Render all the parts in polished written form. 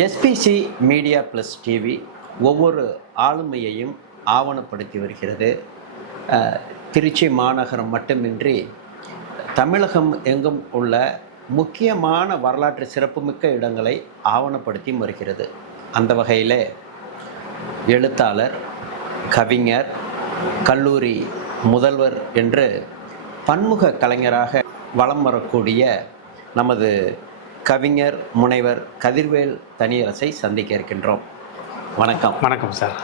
SPC media plus TV ஒவ்வொரு ஆளுமையையும் ஆவணப்படுத்தி வருகிறது. திருச்சி மாநகரம் மட்டுமின்றி தமிழகம் எங்கும் உள்ள முக்கியமான வரலாற்று சிறப்புமிக்க இடங்களை ஆவணப்படுத்தி வருகிறது. அந்த வகையில் எழுத்தாளர், கவிஞர், கல்லூரி முதல்வர் என்று பன்முக கலைஞராக வலம் வரக்கூடிய நமது கவிஞர் முனைவர் கதிர்வேல் தனியரசை சந்திக்க இருக்கின்றோம். வணக்கம். வணக்கம் சார்.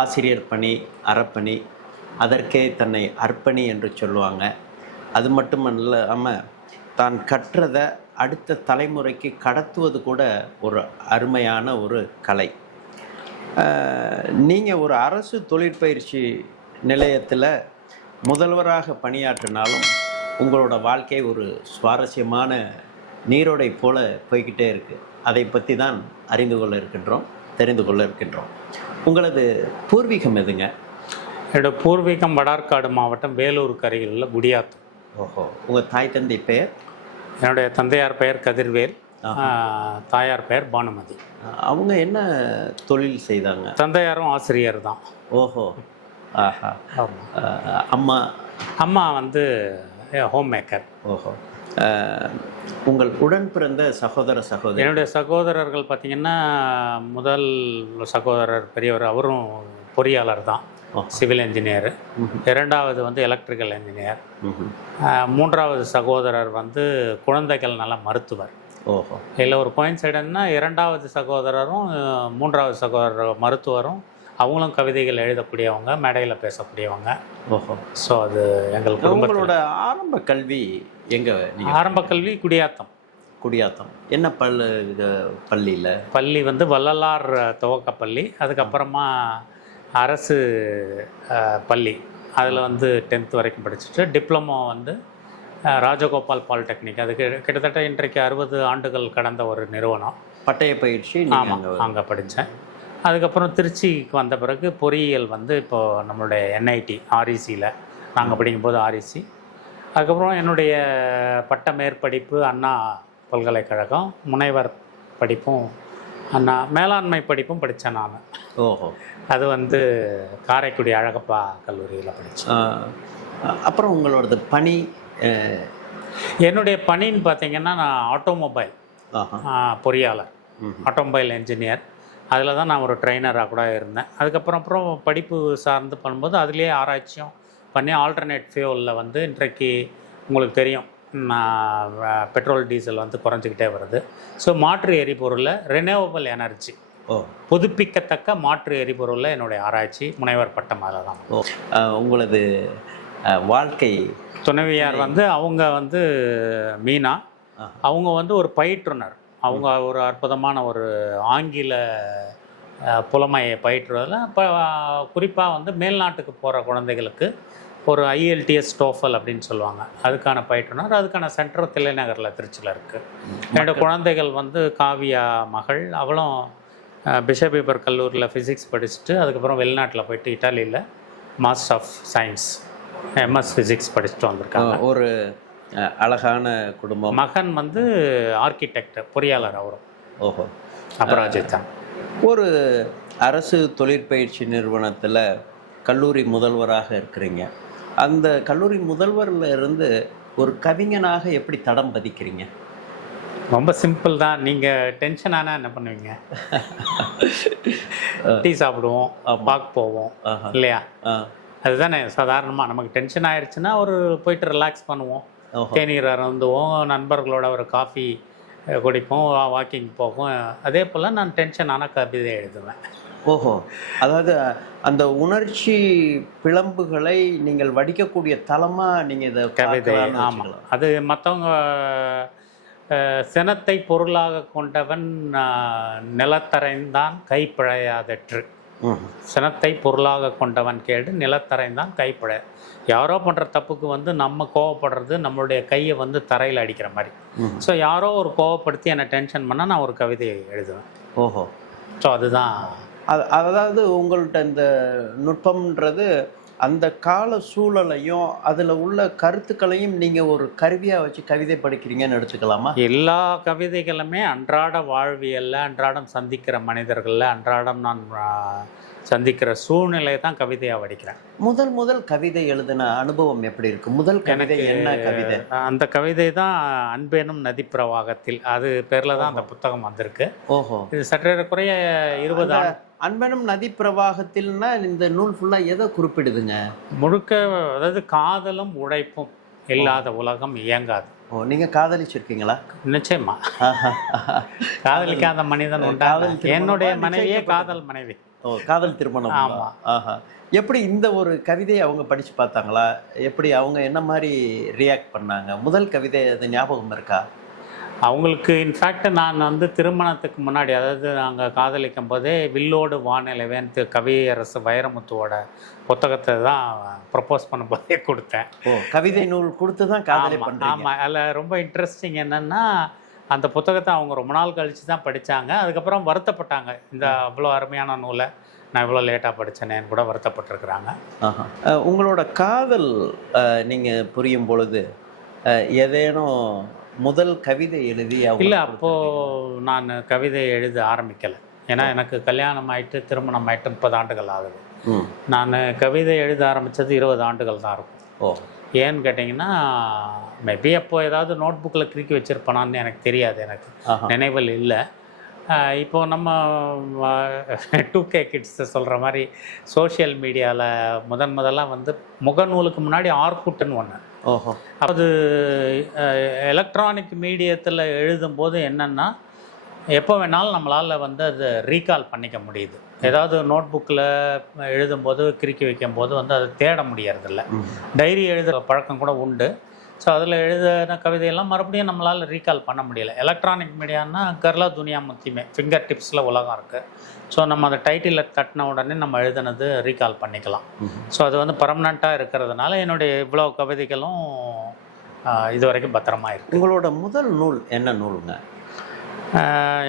ஆசிரியர் பணி, அறப்பணி, அதற்கே தன்னை அர்ப்பணி என்று சொல்லுவாங்க. அது மட்டுமல்லாமல் தான் கற்றதை அடுத்த தலைமுறைக்கு கடத்துவது கூட ஒரு அருமையான ஒரு கலை. நீங்கள் ஒரு அரசு தொழிற்பயிற்சி நிலையத்தில் முதல்வராக பணியாற்றினாலும் உங்களோட வாழ்க்கை ஒரு சுவாரஸ்யமான நீரோடை போல போய்கிட்டே இருக்குது. அதை பற்றி தான் அறிந்து கொள்ள இருக்கின்றோம், தெரிந்து கொள்ள இருக்கின்றோம். உங்களது பூர்வீகம் எதுங்க? என்னோட பூர்வீகம் வடார்காடு மாவட்டம் வேலூருக்கு அருகில் உள்ள குடியாத்தம். ஓஹோ. உங்கள் தாய் தந்தை பெயர்? என்னுடைய தந்தையார் பெயர் கதிர்வேல், தாயார் பெயர் பானுமதி. அவங்க என்ன தொழில் செய்தாங்க? தந்தையாரும் ஆசிரியர் தான். ஓஹோ. ஆஹா. அம்மா? அம்மா வந்து ஹோம் மேக்கர். ஓஹோ. உங்கள் உடன் பிறந்த சகோதரி? என்னுடைய சகோதரர்கள் பார்த்திங்கன்னா, முதல் சகோதரர் பெரியவர், அவரும் பொறியாளர் தான், சிவில் இன்ஜினியர். இரண்டாவது வந்து எலக்ட்ரிக்கல் இன்ஜினியர். மூன்றாவது சகோதரர் வந்து குழந்தைகள் நல மருத்துவர். ஓஹோ. இதில் ஒரு கோயின்சைடன்ட்னா, இரண்டாவது சகோதரரும் மூன்றாவது சகோதரர் மருத்துவரும், அவங்களும் கவிதைகள் எழுதக்கூடியவங்க, மேடையில் பேசக்கூடியவங்க. ஓஹோ. ஸோ அது எங்களுக்கு உங்களோட ஆரம்ப கல்வி எங்கே? ஆரம்ப கல்வி குடியாத்தம். குடியாத்தம் என்ன பள்ளியில்? பள்ளி வந்து வள்ளலார் துவக்கப்பள்ளி, அதுக்கப்புறமா அரசு பள்ளி, அதில் வந்து 10th வரைக்கும் படிச்சுட்டு டிப்ளமோ வந்து ராஜகோபால் பாலிடெக்னிக். அதுக்கு கிட்டத்தட்ட இன்றைக்கு 60 ஆண்டுகள் கடந்த ஒரு நிறுவனம். பட்டய பயிற்சி? ஆமாம், அங்கே படித்தேன். அதுக்கப்புறம் திருச்சிக்கு வந்த பிறகு பொறியியல் வந்து இப்போது நம்மளுடைய என்ஐடி ஆர்இசியில் நாங்கள் படிக்கும்போது ஆர்இசி. அதுக்கப்புறம் என்னுடைய பட்ட மேற்படிப்பு அண்ணா பல்கலைக்கழகம், முனைவர் படிப்பும் அண்ணா, மேலாண்மை படிப்பும் படித்தேன் நான். ஓஹோ. அது வந்து காரைக்குடி அழகப்பா கல்லூரியில் படித்தேன். அப்புறம் உங்களோடது பணி? என்னுடைய பணின்னு பார்த்திங்கன்னா, நான் ஆட்டோமொபைல் பொறியாளர், ஆட்டோமொபைல் என்ஜினியர். அதில் தான் நான் ஒரு ட்ரெயினராக கூட இருந்தேன். அதுக்கப்புறம் படிப்பு சார்ந்து பண்ணும்போது அதுலேயே ஆராய்ச்சியும் பண்ணி ஆல்டர்னேட் ஃபியூலில் வந்து இன்றைக்கு உங்களுக்கு தெரியும், பெட்ரோல் டீசல் வந்து குறைஞ்சிக்கிட்டே வருது. ஸோ மாற்று எரிபொருளில் ரெனியூவபிள் எனர்ஜி, புதுப்பிக்கத்தக்க மாற்று எரிபொருளில் என்னுடைய ஆராய்ச்சி முனைவர் பட்டம் அதில் தான். உங்களது வாழ்க்கை துணைவியார் வந்து அவங்க வந்து மீனா, அவங்க வந்து ஒரு பயிற்றுனர். அவங்க ஒரு அற்புதமான ஒரு ஆங்கில புலமையை பயிற்றுவதில் இப்போ குறிப்பாக வந்து மேல்நாட்டுக்கு போகிற குழந்தைகளுக்கு ஒரு IELTS TOEFL அப்படின்னு சொல்லுவாங்க, அதுக்கான பயிற்றுனர். அதுக்கான சென்டர் தில்லைநகரில் திருச்சியில் இருக்குது. என்னோட குழந்தைகள் வந்து காவியா மகள், அவளும் பிஷப் பீபர் கல்லூரியில் ஃபிசிக்ஸ் படிச்சுட்டு அதுக்கப்புறம் வெளிநாட்டில் போயிட்டு இட்டாலியில் master of science MS physics படிச்சுட்டு வந்திருக்காங்க. ஒரு அழகான குடும்பம். மகன் வந்து ஆர்கிடெக்ட், பொறியாளர் அவரும். ஓஹோ. அபராஜித் தான். ஒரு அரசு தொழிற்பயிற்சி நிறுவனத்தில் கல்லூரி முதல்வராக இருக்கிறீங்க. அந்த கல்லூரி முதல்வரில் இருந்து ஒரு கவிஞனாக எப்படி தடம் பதிக்கிறீங்க? ரொம்ப சிம்பிள் தான். நீங்கள் டென்ஷன் ஆனால் என்ன பண்ணுவீங்க? டீ சாப்பிடுவோம், பார்க் போவோம் இல்லையா? அதுதானே சாதாரணமாக. நமக்கு டென்ஷன் ஆயிடுச்சுன்னா ஒரு போயிட்டு ரிலாக்ஸ் பண்ணுவோம், தேநீர் அருந்துவோம், நண்பர்களோட ஒரு காஃபி குடிப்போம், வாக்கிங் போகும். அதே போல் நான் டென்ஷன் ஆனால் கவிதை எழுதுவேன். ஓஹோ. அதாவது அந்த உணர்ச்சி பிளம்புகளை நீங்கள் வடிக்கக்கூடிய தளமாக நீங்கள் இதை கவிதை. ஆமாம், அது மற்றவங்க சினத்தை பொருளாக கொண்டவன் நிலத்தரைந்தான் கைப்பிழையாதற்று. சினத்தை பொருளாக கொண்டவன் கேடு நிலத்தரைந்தான் கைப்பட. யாரோ பண்ணுற தப்புக்கு வந்து நம்ம கோவப்படுறது நம்மளுடைய கையை வந்து தரையில் அடிக்கிற மாதிரி. ஸோ யாரோ ஒரு கோவப்படுத்தி என்னை டென்ஷன் பண்ணால் நான் ஒரு கவிதையை எழுதுவேன். ஓஹோ. ஸோ அதுதான் அதாவது உங்கள்கிட்ட இந்த நுட்பம்ன்றது அந்த கால சூழலையும் அதில் உள்ள கருத்துக்களையும் நீங்கள் ஒரு கருவியாக வச்சு கவிதை படிக்கிறீங்கன்னு எடுத்துக்கலாமா? எல்லா கவிதைகளுமே அன்றாட வாழ்வியல்ல, அன்றாடம் சந்திக்கிற மனிதர்களில், அன்றாடம் நான் சந்திக்கிற சூழ்நிலையை தான் கவிதையாக படிக்கிறேன். முதல் கவிதை எழுதின அனுபவம் எப்படி இருக்கு? முதல் கவிதை என்ன கவிதை? அந்த கவிதை தான் அன்பெனும் நதி பிரவாகத்தில், அது பேரில் தான் அந்த புத்தகம் வந்திருக்கு. ஓஹோ. இது சற்றேறக்குறைய 20 ஆண்டு. அன்பெனும் நதி பிரவாகத்தில்னா இந்த நூல் ஃபுல்லாக எதை குறிப்பிடுதுங்க? முழுக்க, அதாவது காதலும் உழைப்பும் இல்லாத உலகம் இயங்காது. ஓ, நீங்கள் காதலிச்சிருக்கீங்களா? நிச்சயமா. காதலிக்காத மனிதன் உண்டா? என்னுடைய மனைவியே காதல் மனைவி. ஓ, காதல் திருமணம். ஆமா. ஆஹா. எப்படி இந்த ஒரு கவிதையை அவங்க படிச்சு பார்த்தாங்களா? எப்படி அவங்க என்ன மாதிரி ரியாக்ட் பண்ணாங்க? முதல் கவிதை அது ஞாபகம் இருக்கா? அவங்களுக்கு இன்ஃபேக்ட் நான் வந்து திருமணத்துக்கு முன்னாடி, அதாவது நாங்கள் காதலிக்கும் போதே வில்லோடு வானிலைவேன் கவியரசு வைரமுத்துவோட புத்தகத்தை தான் ப்ரப்போஸ் பண்ணும்போதே கொடுத்தேன். ஓ, கவிதை நூல் கொடுத்து தான் காதலை பண்ணுறீங்க? ஆமாம். அதில் ரொம்ப இன்ட்ரெஸ்டிங் என்னென்னா, அந்த புத்தகத்தை அவங்க ரொம்ப நாள் கழித்து தான் படித்தாங்க. அதுக்கப்புறம் வருத்தப்பட்டாங்க, இந்த அவ்வளோ அருமையான நூலை நான் இவ்வளோ லேட்டாக படித்தேனேன்னு கூட வருத்தப்பட்டிருக்கிறாங்க. உங்களோட காதல் நீங்கள் புரியும் பொழுது ஏதேனும் முதல் கவிதை எழுதி? இல்லை, அப்போது நான் கவிதை எழுத ஆரம்பிக்கலை. ஏன்னா எனக்கு கல்யாணம் ஆகிட்டு திருமணம் ஆகிட்டு 30 ஆண்டுகள் ஆகுது. நான் கவிதை எழுத ஆரம்பித்தது 20 ஆண்டுகள் தான் இருக்கும். ஓ, ஏன்னு கேட்டிங்கன்னா, மேபி அப்போ ஏதாவது நோட் புக்கில் கிறுக்கி வச்சுருப்பானான்னு எனக்கு தெரியாது, எனக்கு நினைவில் இல்லை. இப்போது நம்ம 2K கிட்ஸ் சொல்கிற மாதிரி சோஷியல் மீடியாவில் முதல்லாம் வந்து முகநூலுக்கு முன்னாடி ஆர்குட்டுன்னு ஒன்று. ஓஹோ. அது எலக்ட்ரானிக் மீடியத்தில் எழுதும்போது என்னென்னா, எப்போ வேணாலும் நம்மளால் வந்து அதை ரீகால் பண்ணிக்க முடியுது. ஏதாவது நோட் புக்கில் எழுதும்போது கிறுக்கி வைக்கும்போது வந்து அதை தேட முடியறதில்ல. டைரி எழுதுகிற பழக்கம் கூட உண்டு. ஸோ அதில் எழுதின கவிதையெல்லாம் மறுபடியும் நம்மளால் ரீகால் பண்ண முடியல. எலக்ட்ரானிக் மீடியான்னா கர்லா துனியா முத்தியுமே, ஃபிங்கர் டிப்ஸில் உலகம் இருக்குது. ஸோ நம்ம அந்த டைட்டிலில் தட்டின உடனே நம்ம எழுதுனது ரீகால் பண்ணிக்கலாம். ஸோ அது வந்து பர்மனண்ட்டாக இருக்கிறதுனால என்னுடைய இவ்வளோ கவிதைகளும் இது வரைக்கும் பத்திரமா இருக்குது. உங்களோட முதல் நூல் என்ன நூலுங்க?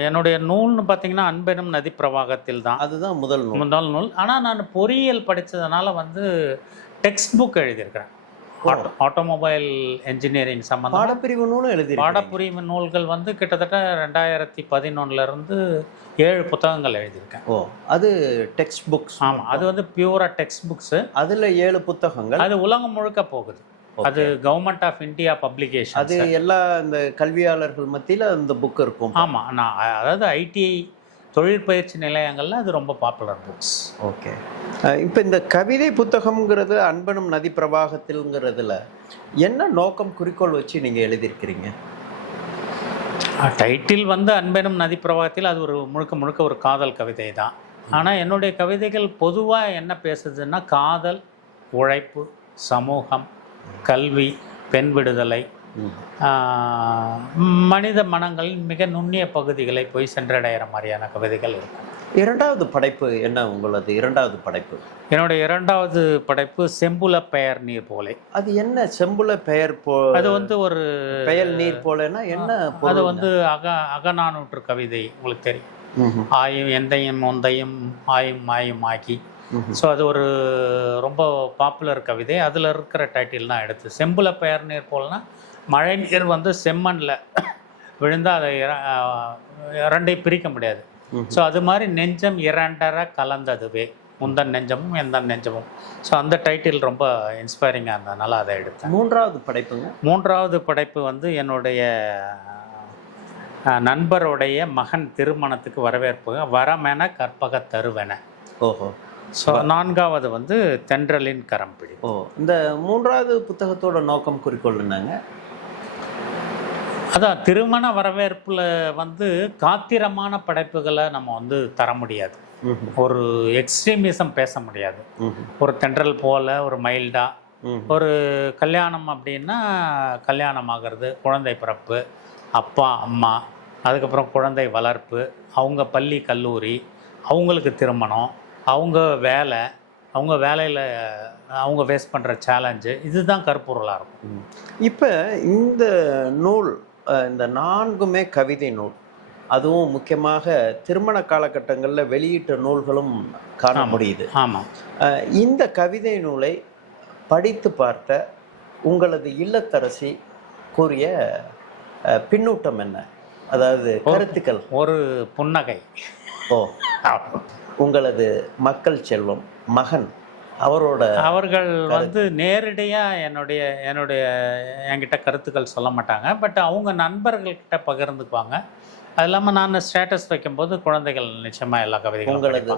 என்னுடைய நூல்னு பார்த்தீங்கன்னா அன்பெனும் நதி பிரவாகத்தில் தான். அதுதான் முதல் நூல். ஆனால் நான் பொறியியல் படித்ததுனால வந்து டெக்ஸ்ட் புக் எழுதியிருக்கிறேன். ஆட்டோமொபைல் என்ஜினியரிங் சம்பந்தம் பாடப்பிரிவு நூலும் எழுதி. பாடப்பிரிவு நூல்கள் வந்து கிட்டத்தட்ட 2011 7 புத்தகங்கள் எழுதியிருக்கேன். ஓ, அது டெக்ஸ்ட் புக்ஸ்? ஆமாம், அது வந்து பியூராக டெக்ஸ்ட் புக்ஸு. அதில் 7 புத்தகங்கள். அது உலகம் முழுக்க போகுது. அது கவர்மெண்ட் ஆஃப் இந்தியா பப்ளிகேஷன். அது எல்லா இந்த கல்வியாளர்கள் மத்தியில் அந்த புக் இருக்கும். ஆமாம், நான் அதாவது ஐடிஐ தொழிற்பயிற்சி நிலையங்களில் அது ரொம்ப பாப்புலர் புக்ஸ். ஓகே. இப்போ இந்த கவிதை புத்தகம்ங்கிறது அன்பெனும் நதி பிரவாகத்தில்ங்கிறதுல என்ன நோக்கம், குறிக்கோள் வச்சு நீங்கள் எழுதியிருக்கிறீங்க? டைட்டில் வந்து அன்பெனும் நதி பிரவாகத்தில், அது ஒரு முழுக்க ஒரு காதல் கவிதை தான். ஆனால் என்னுடைய கவிதைகள் பொதுவாக என்ன பேசுதுன்னா, காதல், உழைப்பு, சமூகம், கல்வி, பெண் விடுதலை, மனித மனங்களின் மிக நுண்ணிய பகுதிகளை போய் சென்றடைகிற மாதிரியான கவிதைகள் இருக்கும். இரண்டாவது படைப்பு என்ன உங்களது இரண்டாவது படைப்பு? என்னுடைய இரண்டாவது படைப்பு செம்புல பெயர் நீர் போலே. அது என்ன செம்புல பெயர் அது வந்து ஒரு பெயர் நீர் போலேன்னா என்ன? அது வந்து அகநானூற்று கவிதை, உங்களுக்கு தெரியும். ஆயும் எந்தையும் ஒந்தையும் ஆயும் மாயும் ஆக்கி. ஸோ அது ஒரு ரொம்ப பாப்புலர் கவிதை. அதில் இருக்கிற டைட்டில் தான் எடுத்து. செம்புல பெயர் நீர் போலனா மழை நீர் வந்து செம்மண்ணில் விழுந்தால் அதை இரண்டை பிரிக்க முடியாது. ஸோ அது மாதிரி நெஞ்சம் இரண்டரை கலந்ததுவே, முந்தன் நெஞ்சமும் எந்த நெஞ்சமும். ஸோ அந்த டைட்டில் ரொம்ப இன்ஸ்பைரிங்காக இருந்ததுனால அதை எடுத்தேன். மூன்றாவது படைப்புங்க? மூன்றாவது படைப்பு வந்து என்னுடைய நண்பருடைய மகன் திருமணத்துக்கு வரவேற்பு, வரமென கற்பக தருவென. ஓஹோ. ஸோ நான்காவது வந்து தென்றலின் கரம்பிடி. ஓ, இந்த மூன்றாவது புத்தகத்தோட நோக்கம், குறிக்கோள் என்னங்க? அதான், திருமண வரவேற்பில் வந்து காத்திரமான படைப்புகளை நம்ம வந்து தர முடியாது. ஒரு எக்ஸ்ட்ரீமிசம் பேச முடியாது. ஒரு தென்றல் போல ஒரு மைல்டாக, ஒரு கல்யாணம் அப்படின்னா கல்யாணம் ஆகிறது, குழந்தை பிறப்பு, அப்பா அம்மா, அதுக்கப்புறம் குழந்தை வளர்ப்பு, அவங்க பள்ளி கல்லூரி, அவங்களுக்கு திருமணம், அவங்க வேலை, அவங்க வேலையில் அவங்க ஃபேஸ் பண்ணுற சேலஞ்சு, இதுதான் கருப்பொருளாக இருக்கும். இப்போ இந்த நூல், இந்த 4மே கவிதை நூல். அதுவும் முக்கியமாக திருமண காலகட்டங்களில் வெளியிட்ட நூல்களும் காண முடியுது. ஆமாம். இந்த கவிதை நூலை படித்து பார்த்த உங்களது இல்லத்தரசி கூறிய பின்னூட்டம் என்ன? அதாவது கருத்துக்கள். ஒரு புன்னகை. ஓ, உங்களது மக்கள் செல்வம் மகன் அவர்கள் வந்து நேரடியாக என்கிட்ட கருத்துக்கள் சொல்ல மாட்டாங்க. பட் அவங்க நண்பர்கள்கிட்ட பகிர்ந்துக்குவாங்க. அது இல்லாமல் நான் ஸ்டேட்டஸ் வைக்கும்போது குழந்தைகள் நிச்சயமாக எல்லா கவிதைகளும். உங்களது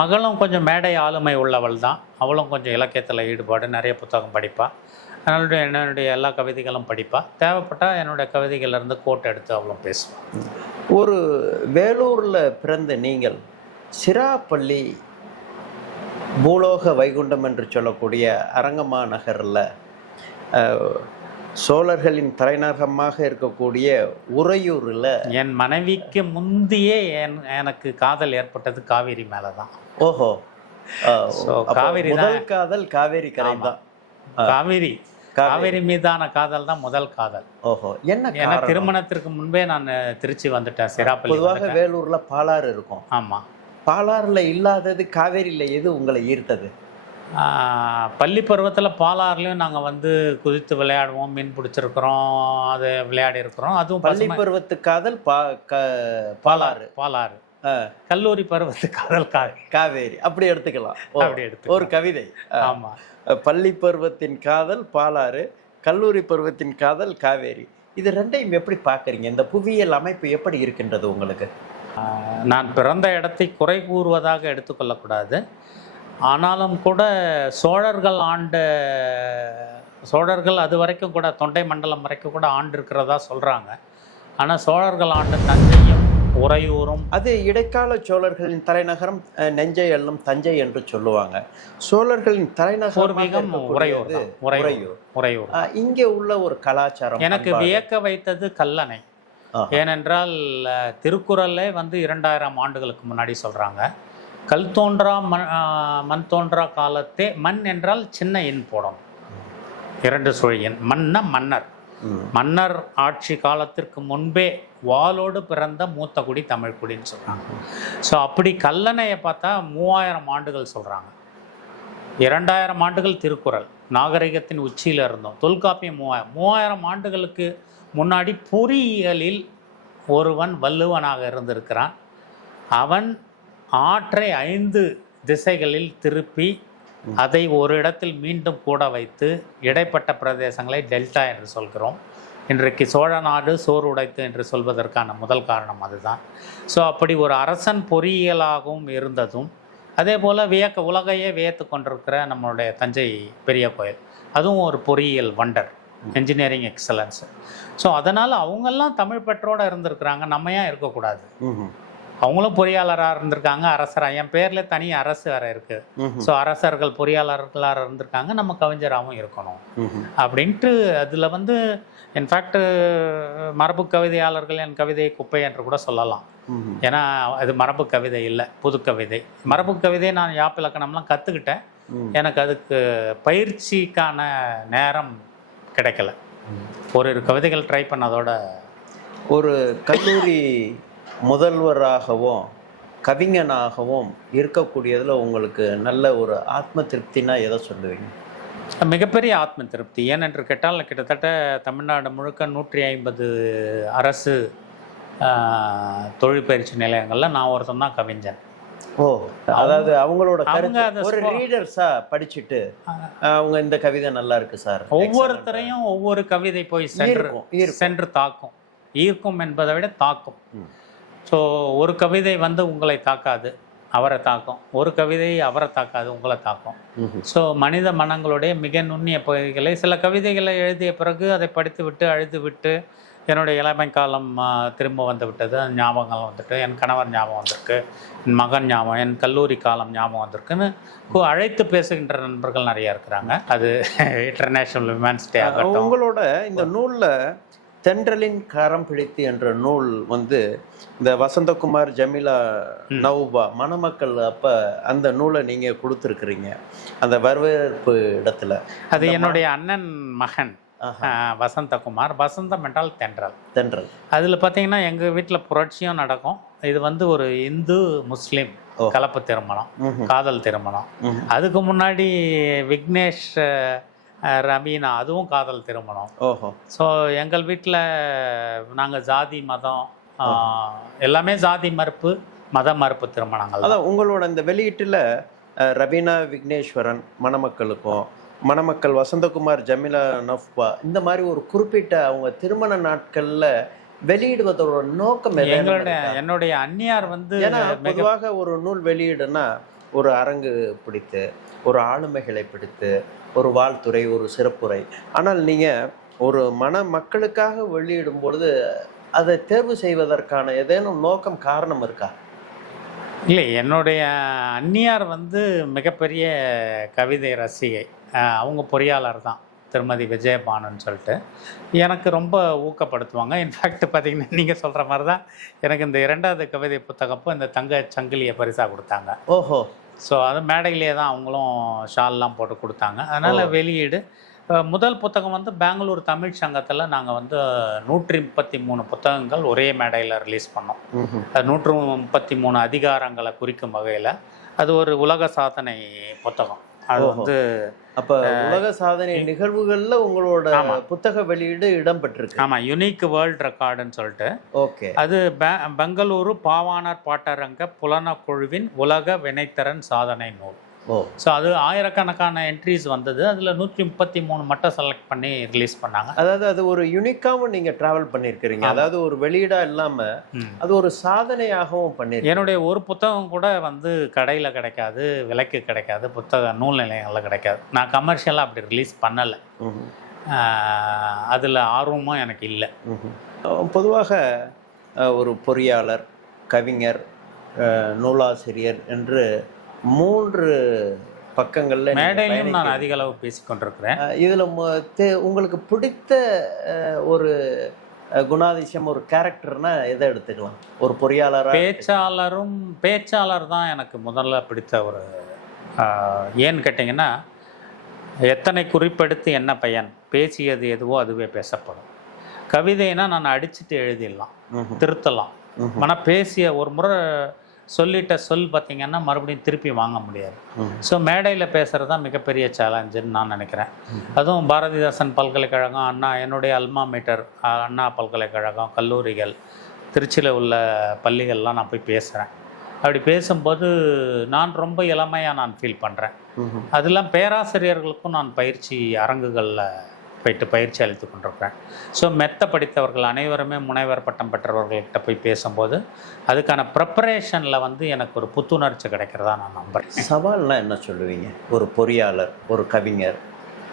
மகளும் கொஞ்சம் மேடை ஆளுமை உள்ளவள் தான். அவளும் கொஞ்சம் இலக்கியத்தில் ஈடுபாடு, நிறைய புத்தகம் படிப்பாள். அதனால என்னுடைய எல்லா கவிதைகளும் படிப்பாள். தேவைப்பட்டால் என்னுடைய கவிதைகளிலிருந்து கோட் எடுத்து அவளும் பேசுவாள். ஒரு வேலூரில் பிறந்த நீங்கள் சிராப்பள்ளி பூலோக வைகுண்டம் என்று சொல்லக்கூடிய அரங்கமா நகரில் சோழர்களின் தலைநகரமாக இருக்கக்கூடிய உறையூரில் என் மனைவிக்கு முந்தையே எனக்கு காதல் ஏற்பட்டது காவேரி மேலே தான். ஓஹோ, காவேரி முதல் காதல் காவேரி கரை தான். காவேரி மீதான காதல் தான் முதல் காதல். ஓஹோ, என்ன திருமணத்திற்கு முன்பே நான் திருச்சி வந்துட்டேன். சிராப்பள்ளி. பொதுவாக வேலூர்ல பாலாறு இருக்கும். ஆமாம். பாலாறுல இல்லாதது காவேரியில் எது உங்களை ஈர்த்தது? பள்ளி பருவத்தில் பாலாறுலையும் நாங்கள் வந்து குதித்து விளையாடுவோம், மீன் பிடிச்சிருக்கிறோம், அது விளையாடி இருக்கிறோம். அதுவும் பள்ளி பருவத்து காதல் பாலாறு. கல்லூரி பருவத்து காதல் காவேரி. அப்படி எடுத்துக்கலாம். அப்படி எடுத்து ஒரு கவிதை. ஆமாம். பள்ளி பருவத்தின் காதல் பாலாறு, கல்லூரி பருவத்தின் காதல் காவேரி. இது ரெண்டையும் எப்படி பார்க்குறீங்க? இந்த புவியியல் அமைப்பு எப்படி இருக்கின்றது உங்களுக்கு? நான் பிறந்த இடத்தை குறை கூறுவதாக எடுத்துக்கொள்ளக்கூடாது. ஆனாலும் கூட சோழர்கள் அது வரைக்கும் கூட தொண்டை மண்டலம் வரைக்கும் கூட ஆண்டு இருக்கிறதா சொல்கிறாங்க. ஆனால் சோழர்கள் ஆண்டு தஞ்சையும் உறையூரும். அது இடைக்கால சோழர்களின் தலைநகரம் நெஞ்சை எல்லும் தஞ்சை என்று சொல்லுவாங்க. சோழர்களின் தலைநகரம் உறையூர். இங்கே உள்ள ஒரு கலாச்சாரம் எனக்கு வியக்க வைத்தது கல்லணை. ஏனென்றால் திருக்குறளே வந்து 2000 ஆண்டுகளுக்கு முன்னாடி சொல்கிறாங்க, கல் தோன்றா மண் தோன்றா காலத்தே. மண் என்றால் சின்ன எண் போடணும், 2 சுழி எண். மன்னர் ஆட்சி காலத்திற்கு முன்பே வாளோடு பிறந்த மூத்த குடி தமிழ் குடின்னு சொல்கிறாங்க. ஸோ அப்படி கல்லணையை பார்த்தா 3000 ஆண்டுகள் சொல்கிறாங்க. 2000 ஆண்டுகள் திருக்குறள், நாகரிகத்தின் உச்சியில் இருந்தோம். தொல்காப்பியம் 3000 ஆண்டுகளுக்கு முன்னாடி பொறியியலில் ஒருவன் வள்ளுவனாக இருந்திருக்கிறான். அவன் ஆற்றை 5 திசைகளில் திருப்பி அதை ஒரு இடத்தில் மீண்டும் கூட வைத்து இடைப்பட்ட பிரதேசங்களை டெல்டா என்று சொல்கிறோம். இன்றைக்கு சோழ நாடு சோறு உடைத்து என்று சொல்வதற்கான முதல் காரணம் அதுதான். ஸோ அப்படி ஒரு அரசன் பொறியியலாகவும் இருந்ததும், அதே போல் உலகையே வியத்து கொண்டிருக்கிற நம்மளுடைய தஞ்சை பெரிய கோயில், அதுவும் ஒரு பொறியியல் வண்டர், என்ஜினியரிங் எக்ஸலன்ஸ். ஸோ அதனால் அவங்கெல்லாம் தமிழ் பெற்றோடு இருந்திருக்கிறாங்க. நம்ம ஏன் இருக்கக்கூடாது? அவங்களும் பொறியாளராக இருந்திருக்காங்க, அரசராக. என் பேரில் தனி அரசு வேறு இருக்குது. ஸோ அரசர்கள் பொறியாளர்களாக இருந்திருக்காங்க, நம்ம கவிஞராகவும் இருக்கணும் அப்படின்ட்டு. அதில் வந்து இன்ஃபேக்ட் மரபு கவிதையாளர்கள் என் கவிதை குப்பை என்று கூட சொல்லலாம். ஏன்னா அது மரபு கவிதை இல்லை, புது கவிதை. மரபு கவிதையை நான் யாப்பிலக்கணம்லாம் கற்றுக்கிட்டேன். எனக்கு அதுக்கு பயிற்சிக்கான நேரம் கிடைக்கல. ஒரு கவிதைகள் ட்ரை பண்ணதோட. ஒரு கல்லூரி முதல்வராகவும் கவிஞனாகவும் இருக்கக்கூடியதில் உங்களுக்கு நல்ல ஒரு ஆத்ம திருப்தினா எதை சொல்லுவீங்க? மிகப்பெரிய ஆத்ம திருப்தி. ஏனென்று கேட்டால் கிட்டத்தட்ட தமிழ்நாடு முழுக்க 150 அரசு தொழிற்பயிற்சி நிலையங்களில் நான் ஒருத்தன் தான் கவிஞன். ஓ, அதாவது அவங்களோட ஒரு ரீடர்ஸா படிச்சுட்டு அவங்க இந்த கவிதை நல்லா இருக்கு சார், ஒவ்வொருத்தரையும் ஒவ்வொரு கவிதை போய் சென்று தாக்கும். ஈர்க்கும் என்பதை விட தாக்கும். ஸோ ஒரு கவிதை வந்து உங்களை தாக்காது, அவரை தாக்கும். ஒரு கவிதை அவரை தாக்காது, உங்களை தாக்கும். ஸோ மனித மனங்களுடைய மிக நுண்ணிய பகுதிகளை, சில கவிதைகளை எழுதிய பிறகு அதை படித்து விட்டு அழுது விட்டு என்னுடைய இளமை காலம் திரும்ப வந்து விட்டது. அந்த ஞாபகங்கள் வந்துட்டு, என் கணவர் ஞாபகம் வந்திருக்கு, என் மகன் ஞாபகம், என் கல்லூரி காலம் ஞாபகம் வந்திருக்குன்னு அழைத்து பேசுகின்ற நண்பர்கள் நிறையா இருக்கிறாங்க. அது இன்டர்நேஷ்னல் விமென்ஸ் டே ஆகட்டும். உங்களோட இந்த நூலில் தென்றலின் கரம் பிடித்து என்ற நூல் வந்து இந்த வசந்தகுமார், ஜமீலா, நவுபா மணமக்கள் அப்போ அந்த நூலை நீங்கள் கொடுத்துருக்குறீங்க அந்த வரவேற்பு இடத்துல. அது என்னுடைய அண்ணன் மகன் வசந்தகுமார். வசந்தம் என்றால் தென்றல். தென்றல். அதில் பார்த்தீங்கன்னா எங்கள் வீட்டில் புரட்சியும் நடக்கும். இது வந்து ஒரு இந்து முஸ்லீம் கலப்பு திருமணம், காதல் திருமணம். அதுக்கு முன்னாடி விக்னேஷ் ரமீனா, அதுவும் காதல் திருமணம். ஓஹோ. ஸோ எங்கள் வீட்டில் நாங்கள் ஜாதி மதம் எல்லாமே ஜாதி மறுப்பு மத மறுப்பு திருமணங்கள். அதான் உங்களோட இந்த வெளியீட்டில் ரவீனா விக்னேஸ்வரன் மணமக்களுக்கும் மணமக்கள் வசந்தகுமார் ஜமீலா நஃப்பா இந்த மாதிரி ஒரு குறிப்பிட்ட அவங்க திருமண நாட்களில் வெளியிடுவதோட நோக்கம் என்னுடைய அந்நியார் வந்து பொதுவாக ஒரு நூல் வெளியீடுனா ஒரு அரங்கு பிடித்து ஒரு ஆளுமைகளை பிடித்து ஒரு வாழ்த்துறை ஒரு சிறப்புரை. ஆனால் நீங்கள் ஒரு மக்களுக்காக வெளியிடும் பொழுது அதை தேர்வு செய்வதற்கான ஏதேனும் நோக்கம் காரணம் இருக்கா? இல்லை, என்னுடைய அந்நியார் வந்து மிகப்பெரிய கவிதை ரசிகை. அவங்க பொறியாளர் தான், திருமதி விஜயபானுன்னு சொல்லிட்டு. எனக்கு ரொம்ப ஊக்கப்படுத்துவாங்க. இன்ஃபேக்ட் பார்த்தீங்கன்னா நீங்கள் சொல்கிற மாதிரி தான் எனக்கு இந்த 2வது கவிதை புத்தகப்போ இந்த தங்க சங்கிலியை பரிசாக கொடுத்தாங்க. ஓஹோ. ஸோ அது மேடையிலே தான் அவங்களும் ஷால்லாம் போட்டு கொடுத்தாங்க. அதனால் வெளியீடு முதல் புத்தகம் வந்து பெங்களூர் தமிழ் சங்கத்தில் நாங்கள் வந்து 133 புத்தகங்கள் ஒரே மேடையில் ரிலீஸ் பண்ணோம். 133 அதிகாரங்களை குறிக்கும் வகையில் அது ஒரு உலக சாதனை புத்தகம். அது வந்து அப்போ உலக சாதனை நிகழ்வுகளில் உங்களோட புத்தக வெளியீடு இடம்பெற்றிருக்கு. ஆமாம், யுனிக் வேர்ல்ட் ரெக்கார்டுன்னு சொல்லிட்டு. ஓகே. அது பெங்களூரு பாவாணர் பாட்டரங்க புலனக்குழுவின் உலக வினைத்திறன் சாதனை நூல். ஸோ அது ஆயிரக்கணக்கான என்ட்ரிஸ் வந்தது. அதில் 133 மட்டும் செலக்ட் பண்ணி ரிலீஸ் பண்ணாங்க. அதாவது அது ஒரு யூனிக்காகவும் நீங்கள் ட்ராவல் பண்ணியிருக்கிறீங்க. அதாவது ஒரு வெளியீடாக இல்லாமல் அது ஒரு சாதனையாகவும் பண்ணியிருக்கீங்க. என்னுடைய ஒரு புத்தகம் கூட வந்து கடையில் கிடைக்காது, விலைக்கு கிடைக்காது, புத்தக நூல் நிலையங்களில் கிடைக்காது. நான் கமர்ஷியலாக அப்படி ரிலீஸ் பண்ணலை. அதில் ஆர்வமும் எனக்கு இல்லை. பொதுவாக ஒரு பொறியாளர், கவிஞர், நூலாசிரியர் என்று 3 பக்கங்களில் மேடையிலும் நான் அதிக அளவு பேசிக்கொண்டிருக்கிறேன். இதில் உங்களுக்கு பிடித்த ஒரு குணாதிசயம், ஒரு கேரக்டர்னா எதை எடுத்துக்கலாம்? ஒரு பொறியாளராக பேச்சாளர் தான் எனக்கு முதல்ல பிடித்த ஒரு. ஏன்னு கேட்டிங்கன்னா, எத்தனை குறிப்பெடுத்து என்ன பயன், பேசியது எதுவோ அதுவே பேசப்படும். கவிதைனா நான் அடிச்சுட்டு எழுதிடலாம், திருத்தலாம். ஆனால் பேசிய ஒரு முறை சொல்லிட்ட பார்த்திங்கன்னா மறுபடியும் திருப்பி வாங்க முடியாது. ஸோ மேடையில் பேசுகிறது தான் மிகப்பெரிய சேலஞ்சுன்னு நான் நினைக்கிறேன். அதுவும் பாரதிதாசன் பல்கலைக்கழகம், என்னுடைய அல்மா மீட்டர், அண்ணா பல்கலைக்கழகம், கல்லூரிகள், திருச்சியில் உள்ள பள்ளிகள்லாம் நான் போய் பேசுகிறேன். அப்படி பேசும்போது நான் ரொம்ப இளமையாக நான் ஃபீல் பண்ணுறேன். அதெல்லாம் பேராசிரியர்களுக்கும் நான் பயிற்சி அரங்குகளில் போயிட்டு பயிற்சி அளித்து கொண்டிருக்கிறேன். ஸோ மெத்த படித்தவர்கள் அனைவருமே முனைவர் பட்டம் பெற்றவர்கள்கிட்ட போய் பேசும்போது அதுக்கான ப்ரிப்பரேஷனில் வந்து எனக்கு ஒரு புத்துணர்ச்சி கிடைக்கிறதா நான் நம்புகிறேன். சவால்னால் என்ன சொல்லுவீங்க? ஒரு பொறியாளர், ஒரு கவிஞர்,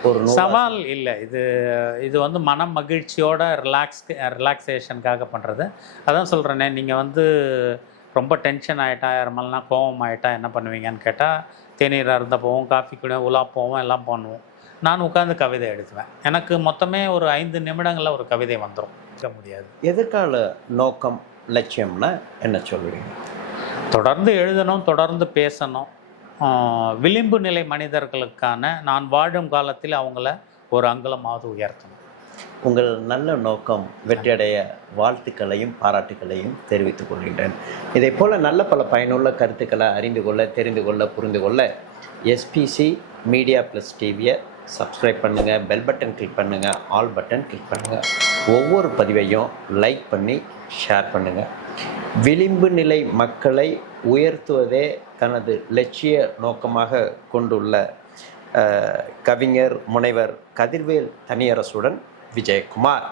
ஒரு சவால் இல்லை. இது வந்து மன மகிழ்ச்சியோட ரிலாக்ஸேஷனுக்காக பண்ணுறது. அதான் சொல்கிறேனே, நீங்கள் வந்து ரொம்ப டென்ஷன் ஆகிட்டா, யாருமெல்லாம் கோபம் ஆகிட்டா என்ன பண்ணுவீங்கன்னு கேட்டால், தேநீர் அருந்த போவோம், காஃபி குடிவோம், உலா போவோம், எல்லாம் பண்ணுவோம். நான் உட்காந்து கவிதை எழுதுவேன். எனக்கு மொத்தமே ஒரு 5 நிமிடங்களில் ஒரு கவிதை வந்துடும். இருக்க முடியாது. எதிர்கால நோக்கம், லட்சியம்னா என்ன சொல்லுவீங்க? தொடர்ந்து எழுதணும், தொடர்ந்து பேசணும். விளிம்பு நிலை மனிதர்களுக்கான நான் வாழும் காலத்தில் அவங்கள ஒரு அங்குலமாவது உயர்த்தணும். உங்கள் நல்ல நோக்கம் வெற்றியடைய வாழ்த்துக்களையும் பாராட்டுக்களையும் தெரிவித்துக் கொள்கின்றேன். இதே போல் நல்ல பல பயனுள்ள கருத்துக்களை அறிந்து கொள்ள, தெரிந்து கொள்ள, புரிந்து கொள்ள எஸ்பிசி மீடியா ப்ளஸ் டிவியை சப்ஸ்கிரைப் பண்ணுங்கள், பெல் பட்டன் கிளிக் பண்ணுங்கள், ஆல் பட்டன் கிளிக் பண்ணுங்கள். ஒவ்வொரு பதிவையும் லைக் பண்ணி ஷேர் பண்ணுங்கள். விளிம்பு நிலை மக்களை உயர்த்துவதே தனது லட்சிய நோக்கமாக கொண்டுள்ள கவிஞர் முனைவர் கதிர்வேல் தனியரசுடன் விஜயகுமார்.